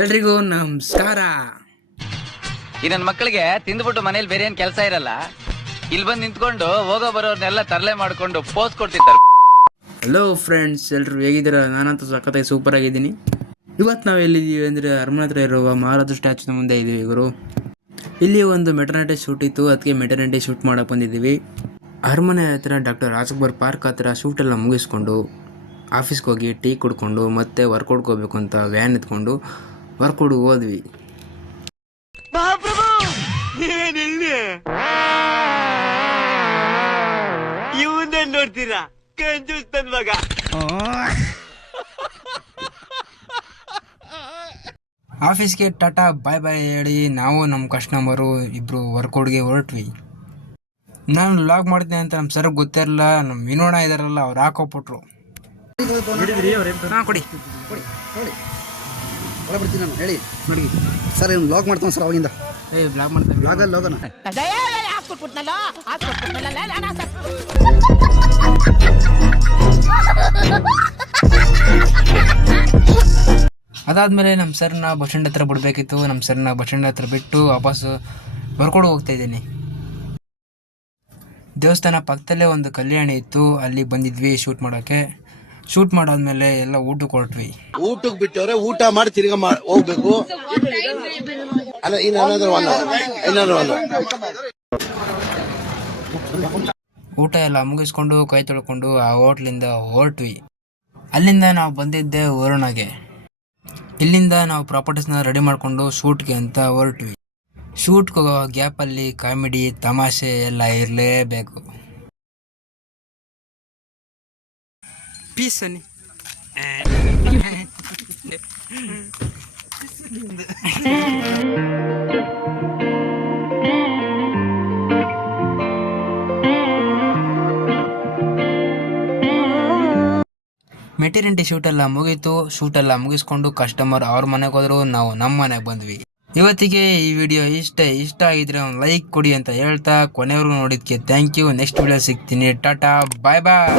ಎಲ್ರಿಗೂ ನಮಸ್ಕಾರ. ಈ ನನ್ನ ಮಕ್ಕಳಿಗೆ ತಿಂದ್ಬಿಟ್ಟು ಮನೇಲಿ ಬೇರೆ ಏನ್ ಕೆಲಸ ಇರಲ್ಲ? ಇಲ್ಲಿ ಬಂದು ನಿಂತ್ಕೊಂಡು ಹೋಗೋ ಬರೋರ್ನೆಲ್ಲ ತರಲೆ ಮಾಡ್ಕೊಂಡು ಪೋಸ್ ಕೊಡ್ತಿದ್ದಾರೆ. ಹಲೋ ಫ್ರೆಂಡ್ಸ್ ಎಲ್ಲರೂ ಹೇಗಿದ್ದೀರಾ? ನಾನಂತೂ ಸಖತ್ತಾಗಿ ಸೂಪರ್ ಆಗಿದ್ದೀನಿ. ಇವತ್ತು ನಾವು ಎಲ್ಲಿದ್ದೀವಿ ಅಂದರೆ ಅರಮನೆ ಹತ್ರ ಇರುವ ಮಹಾರಾಜ ಸ್ಟ್ಯಾಚ್ಯೂನ ಮುಂದೆ ಇದ್ದೀವಿ ಗುರು. ಇಲ್ಲಿ ಒಂದು ಮೆಟರ್ನಿಟಿ ಶೂಟ್ ಇತ್ತು ಅದಕ್ಕೆ ಮೆಟರ್ನಿಟಿ ಶೂಟ್ ಮಾಡಕ್ಕೆ ಬಂದಿದ್ದೀವಿ. ಅರಮನೆ ಹತ್ರ ಡಾಕ್ಟರ್ ರಾಜಕ್ಬರ್ ಪಾರ್ಕ್ ಹತ್ರ ಶೂಟ್ ಎಲ್ಲ ಮುಗಿಸ್ಕೊಂಡು ಆಫೀಸ್ಗೆ ಹೋಗಿ ಟೀ ಕುಡ್ಕೊಂಡು ಮತ್ತೆ ವರ್ಕೌಟ್ಗೆ ಹೋಗ್ಬೇಕು ಅಂತ ವ್ಯಾನ್ ಎತ್ಕೊಂಡು ವರ್ಕೌಟ್ಗೆ ಹೋದ್ವಿ. ನೋಡ್ತೀರಾ? ಆಫೀಸ್ಗೆ ಟಾಟಾ ಬಾಯ್ ಬಾಯ್ ಹೇಳಿ ನಾವು ನಮ್ಮ ಕಸ್ಟಮರು ಇಬ್ಬರು ವರ್ಕೌಟ್ಗೆ ಹೊರಟ್ವಿ. ನಾನು ಲಾಗ್ ಮಾಡ್ತೀನಿ ಅಂತ ನಮ್ಮ ಸರ್ ಗೊತ್ತಿರಲ್ಲ ನಮ್ಮ ವಿನೋಣ ಇದಾರಲ್ಲ ಅವ್ರು ಹಾಕೋಬಿಟ್ರು ಹಾಂ ಕೊಡಿ. ಒಳ ಬಿಡ್ತೀನಿ ನಾನು ಹೇಳಿ. ನೋಡಿ. ಸರ್ ಇವ್ನು ಲಾಗ್ ಮಾಡ್ತಾನೆ ಸರ್ ಅವಾಗಿಂದ. ಏ ಬ್ಲಾಗ್ ಮಾಡ್ತಾ ಲಾಗಲ್ಲಿ ಹೋಗೋಣ ಅದಾದ್ಮೇಲೆ ನಮ್ಮ ಸರ್ನ ಬಸ್ ಸ್ಟ್ಯಾಂಡ್ ಹತ್ರ ಬಿಡಬೇಕಿತ್ತು. ನಮ್ಮ ಸರ್ನ ಬಸ್ ಸ್ಟ್ಯಾಂಡ್ ಹತ್ರ ಬಿಟ್ಟು ವಾಪಸ್ ಬರ್ಕೊಂಡು ಹೋಗ್ತಾ ಇದ್ದೀನಿ ದೇವಸ್ಥಾನ ಪಕ್ಕದಲ್ಲೇ ಒಂದು ಕಲ್ಯಾಣಿ ಇತ್ತು. ಅಲ್ಲಿ ಬಂದಿದ್ವಿ ಶೂಟ್ ಮಾಡೋಕ್ಕೆ ಶೂಟ್ ಮಾಡಾದ್ಮೇಲೆ ಎಲ್ಲ ಊಟಕ್ಕೆ ಹೊರಟ್ವಿ. ಊಟಕ್ಕೆ ಬಿಟ್ಟವ್ರೆ ಊಟ ಮಾಡಿ ತಿರ್ಗಾ ಮಾ- ಹೋಗ್ಬೇಕು. ಅಲ್ಲ ಇನ್ನು ಊಟ ಎಲ್ಲ ಮುಗಿಸ್ಕೊಂಡು ಕೈ ತೊಳ್ಕೊಂಡು ಆ ಹೋಟ್ಲಿಂದ ಹೊರಟ್ವಿ. ಅಲ್ಲಿಂದ ನಾವು ಬಂದಿದ್ದೆ ವರುಣಗೆ. ಇಲ್ಲಿಂದ ನಾವು ಪ್ರಾಪರ್ಟೀಸ್ನ ರೆಡಿ ಮಾಡಿಕೊಂಡು ಶೂಟ್ಗೆ ಅಂತ ಹೊರಟ್ವಿ. ಶೂಟ್ಗೆ ಹೋಗೋ ಗ್ಯಾಪಲ್ಲಿ ಕಾಮಿಡಿ ತಮಾಷೆ ಎಲ್ಲ ಇರಲೇಬೇಕು. ಅನ್ನಿ ಮೆಟೀರಿಯಂಟಿ ಶೂಟ್ ಎಲ್ಲ ಮುಗೀತು. ಶೂಟ್ ಎಲ್ಲ ಮುಗಿಸ್ಕೊಂಡು ಕಸ್ಟಮರ್ ಅವ್ರ ಮನೆಗೆ ಹೋದ್ರು, ನಾವು ನಮ್ಮ ಮನೆಗೆ ಬಂದ್ವಿ. ಇವತ್ತಿಗೆ ಈ ವಿಡಿಯೋ ಇಷ್ಟ ಇಷ್ಟ ಆಗಿದ್ರೆ ಒಂದು ಲೈಕ್ ಕೊಡಿ ಅಂತ ಹೇಳ್ತಾ ಕೊನೆವರೆಗೂ ನೋಡಿದ್ಕೆ ಥ್ಯಾಂಕ್ ಯು ನೆಕ್ಸ್ಟ್ ವಿಡಿಯೋ ಸಿಗ್ತೀನಿ. ಟಾಟಾ ಬಾಯ್ ಬಾಯ್